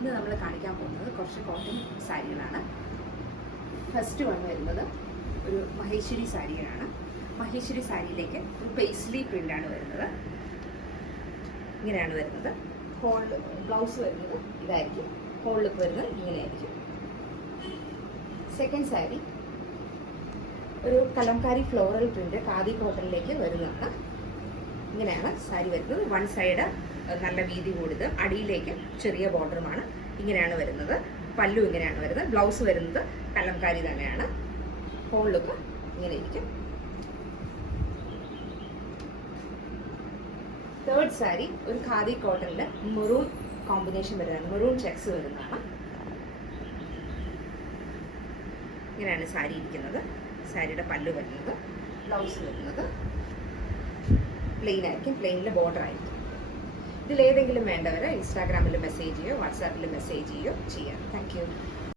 ഇന്ന് നമ്മൾ കാണിക്കാൻ പോകുന്നത് കുറച്ച് കോട്ടൺ സാരികളാണ്. ഫസ്റ്റ് വൺ വരുന്നത് ഒരു മഹേശ്വരി സാരിയാണ്. മഹേശ്വരി സാരിയിലേക്ക് ഒരു പേസ്ലി പ്രിൻ്റാണ് വരുന്നത്. ഇങ്ങനെയാണ് വരുന്നത്. ഹോൾ ബ്ലൗസ് വരുന്നത് ഇതായിരിക്കും. ഹോൾ ലുക്ക് വരുന്നത് ഇങ്ങനെയായിരിക്കും. സെക്കൻഡ് സാരി ഒരു കലംകാരി ഫ്ലോറൽ പ്രിൻ്റ് ഖാദി കോട്ടണിലേക്ക് വരുന്നതാണ്. ഇങ്ങനെയാണ് സാരി വരുന്നത്. വൺ സൈഡ് നല്ല വീതി കൂടിയത്, അടിയിലേക്ക് ചെറിയ ബോർഡറുമാണ്. ഇങ്ങനെയാണ് വരുന്നത്. പല്ലു ഇങ്ങനെയാണ് വരുന്നത്. ബ്ലൗസ് വരുന്നത് കലംകാരി തന്നെയാണ്. ഹോൾ ലുക്ക് ഇങ്ങനെ ഇരിക്കും. തേർഡ് സാരി ഒരു ഖാദി കോട്ടണിൽ മെറൂൺ കോമ്പിനേഷൻ വരുന്നതാണ്. മെറൂൺ ചെക്സ് വരുന്നതാണ്. ഇങ്ങനെയാണ് സാരി ഇരിക്കുന്നത്. സാരിയുടെ പല്ലു വരുന്നത്, ബ്ലൗസ് വരുന്നത് പ്ലെയിൻ ആയിരിക്കും. പ്ലെയിനിൽ ബോർഡർ ആയിരിക്കും. ഇതിലേതെങ്കിലും വേണ്ടവർ ഇൻസ്റ്റാഗ്രാമിൽ മെസ്സേജ് ചെയ്യോ വാട്സാപ്പിൽ മെസ്സേജ് ചെയ്യോ ചെയ്യാം. Thank you.